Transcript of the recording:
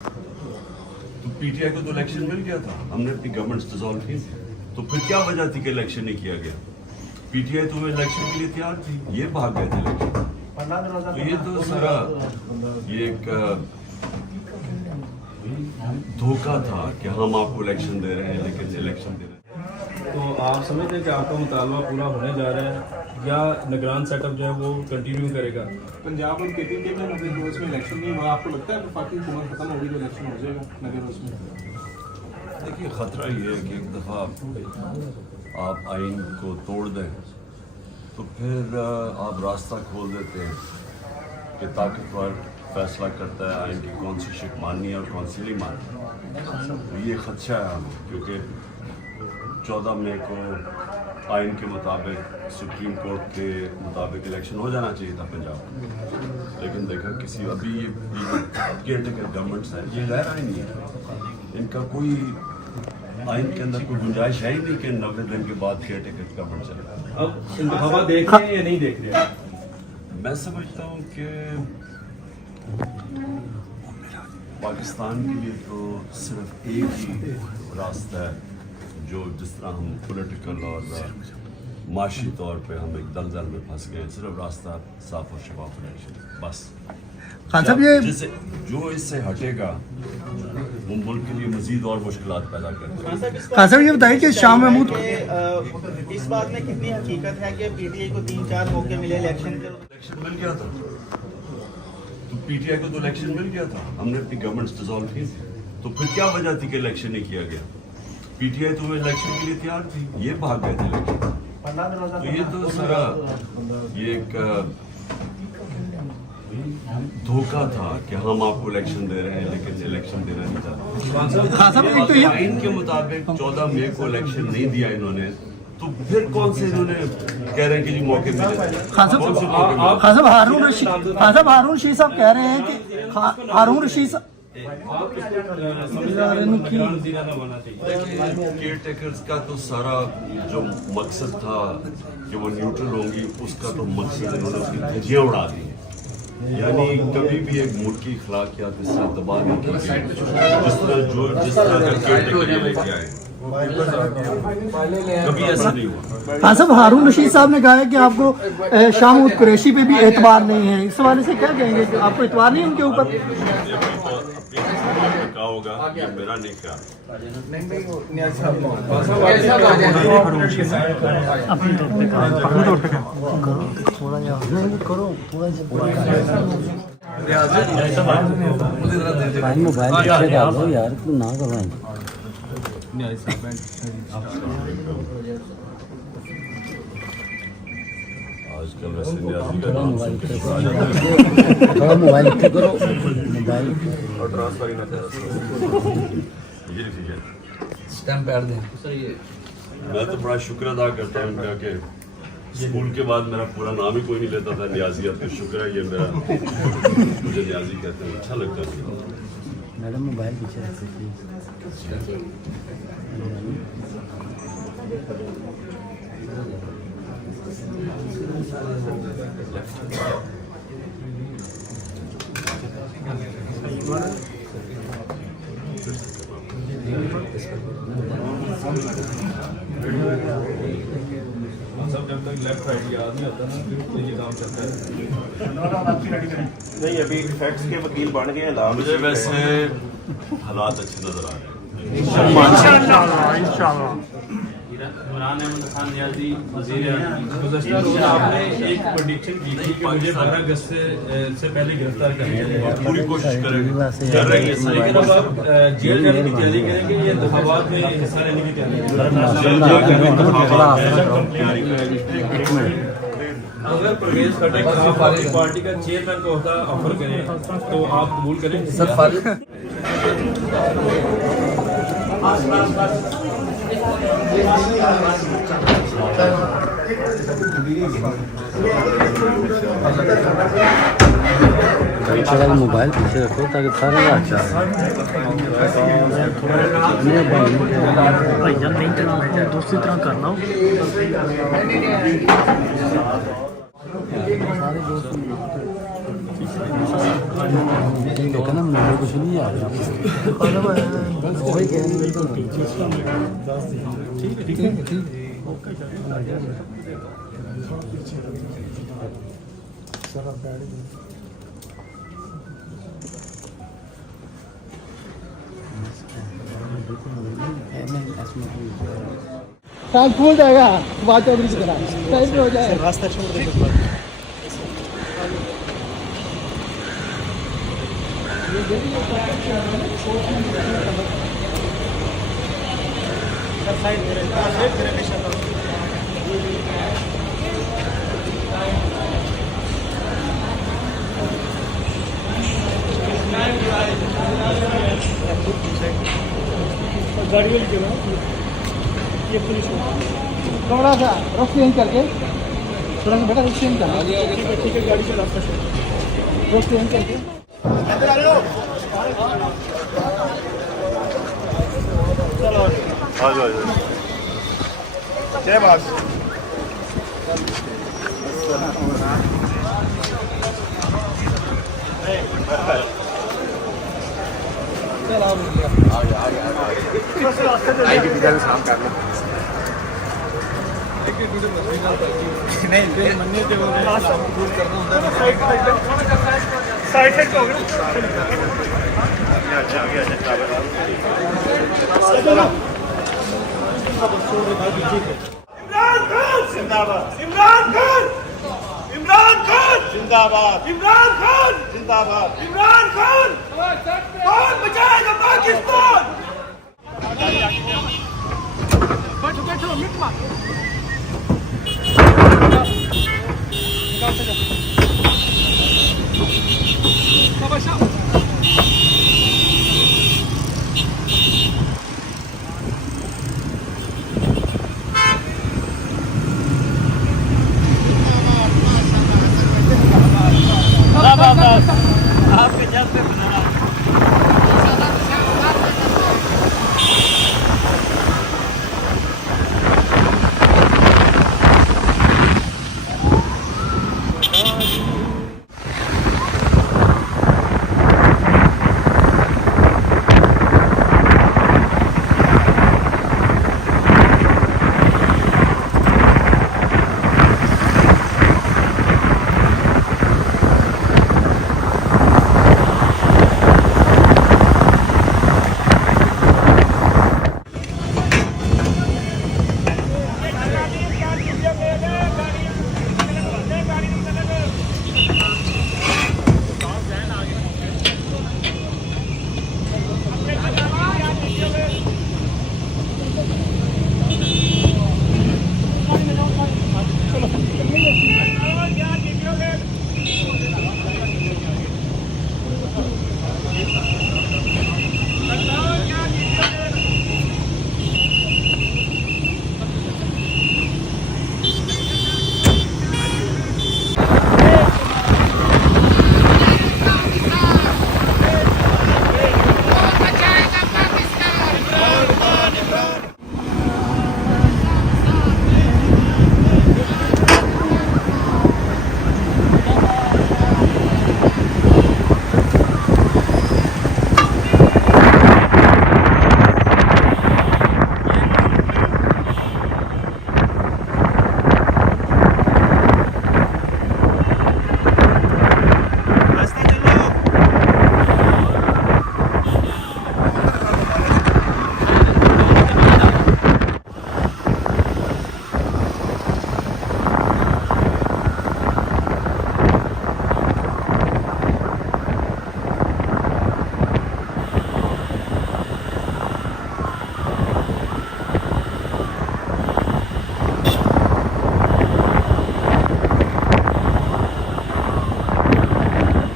तो पीटीआई को तो इलेक्शन मिल गया था, हमने अपनी गवर्नमेंट डिसॉल्व की थी, तो फिर क्या वजह थी कि इलेक्शन नहीं किया गया? पीटीआई तो इलेक्शन के लिए तैयार थी, ये भाग गए थे इलेक्शन। तो ये तो सारा ये एक धोखा था कि हम आपको इलेक्शन दे रहे हैं लेकिन इलेक्शन दे रहे हैं। तो आप समझते हैं कि आपका मुतालबा पूरा होने जा रहा है या निगरान सेटअप जो है वो कंटिन्यू करेगा? पंजाब और केपी के में नगर रोज में इलेक्शन नहीं हुआ, आपको लगता है वफाकी हुकूमत खत्म होगी तो इलेक्शन हो जाएगा नगर रोज में? देखिए खतरा ये है कि एक दफ़ा आप आइन को तोड़ दें तो फिर आप रास्ता खोल देते हैं कि ताकतवर फैसला करता है आइन की कौन सी शिक माननी है और कौन सी नहीं माननी। तो ये खदशा है हमें, क्योंकि 14 मई को आइन के मुताबिक सुप्रीम कोर्ट के मुताबिक इलेक्शन हो जाना चाहिए था पंजाब में, लेकिन देखा किसी अभी ये केयर टेकर गवर्नमेंट्स है, ये गैर आइनी है, इनका कोई आइन के अंदर कोई गुंजाइश है ही नहीं कि 90 दिन के बाद केयर टेकर गवर्नमेंट चले। अब इंतखाबात देख रहे हैं या नहीं देख रहे हैं? मैं समझता हूँ कि पाकिस्तान के लिए तो सिर्फ एक ही रास्ता है, जो जिस तरह हम पॉलिटिकल और माशी तौर पे हम एक दलदल में फंस गए, सिर्फ रास्ता साफ और शफाफ इलेक्शन, बस। खान साहब ये जिससे जो इससे हटेगा वो मुल्क के लिए मजीद और मुश्किलात पैदा करता है। खान साहब ये बताइए कि शाह महमूद इस बात में कितनी हकीकत है कि पीटीआई को 3-4 मौके मिले इलेक्शन के? इलेक्शन मिल गया था, तो पीटीआई को तो इलेक्शन मिल गया था, हमने अपनी गवर्नमेंट डिसॉल्व की थी, तो फिर क्या वजह थी कि इलेक्शन नहीं किया गया? पीटीआई तो इलेक्शन के लिए तैयार थी, ये भाग गए थे इलेक्शन। तो ये तो सारा ये एक धोखा था कि हम आपको इलेक्शन दे रहे हैं लेकिन इलेक्शन देना नहीं चाहते। खान साहब एक तो ये आइन के मुताबिक 14 मई को इलेक्शन नहीं दिया इन्होंने, तो फिर कौन से इन्होंने कह रहे हैं कि जी मौके मिले? खान साहब हारून रशीद साहब कह रहे हैं कि हारून रशीद केयर टेकर्स का तो सारा जो मकसद था कि वो न्यूट्रल होंगी, उसका तो मकसद इन्होंने उसकी धज्जियां उड़ा दी। यानी कभी भी एक मुल्क की अखलाकियात इस तरह तबाह नहीं की गई जिस तरह का केयर टेकर लेके आए, कभी ऐसा नहीं हुआ। खान साहब हारून रशीद साहब ने कहा है कि आपको शाह महमूद कुरैशी पे भी एतबार नहीं है, इस हवाले से क्या कहेंगे कि आपको एतबार नहीं है उनके ऊपर? कहा होगा ये मेरा नहीं कहा। मोबाइल यार तू ना करवाएं। आजकल वैसे न्याजी का मोबाइल थोड़ा मोबाइल करो, मोबाइल और ट्रांसफर ही ना ये ठीक है, स्टैम्प पैड दें। मैं तो बड़ा शुक्र अदा करता हूँ उनका कि स्कूल के बाद मेरा पूरा नाम ही कोई नहीं लेता था न्याजी, आपका शुक्र है ये मेरा मुझे न्याजी कहते हैं, अच्छा लगता है। मैडम मोबाइल पीछे रख सकती है। जब तक लेफ्ट राइट याद नहीं होता ना तो ये काम चलता है। नहीं अभी फैक्ट्स के वकील बन गए हैं। मुझे वैसे हालात अच्छे नजर आ रहे हैं। इमरान खान नियाजी गुज़श्ता रोज़ आपने एक प्रेडिक्शन की थी कि मुझे 12 अगस्त से पहले गिरफ्तार करेंगे, पूरी कोशिश करेंगे, कर रहे हैं, लेकिन अब आप जेल जाने की तैयारी करेंगे या इंतखाबात में हिस्सा लेने की तैयारी? अगर प्रवेश खट्टर आप पार्टी का चेयरमैन का होता ऑफर करें तो आप कबूल करें? मोबाइल पीछे रखो ताकि सारे अच्छा नहीं चलाना, दूसरी तरह करना। सारे दोस्त देखा ना मुझे कुछ नहीं याद वही कह रहे ठीक है काम खुल जाएगा बात चौधरी से करा टाइम पे हो जाए रास्ता छोड़ दे गाड़ी ये पुलिस थोड़ा सा रफ चेंज करके थोड़ा सा बेटा रफ चेंज करना ठीक है गाड़ी से रास्ता से रफ चेंज करके चलो आ जाओ जय बात जिंदाबाद इमरान खान जिंदाबाद इमरान खान कौन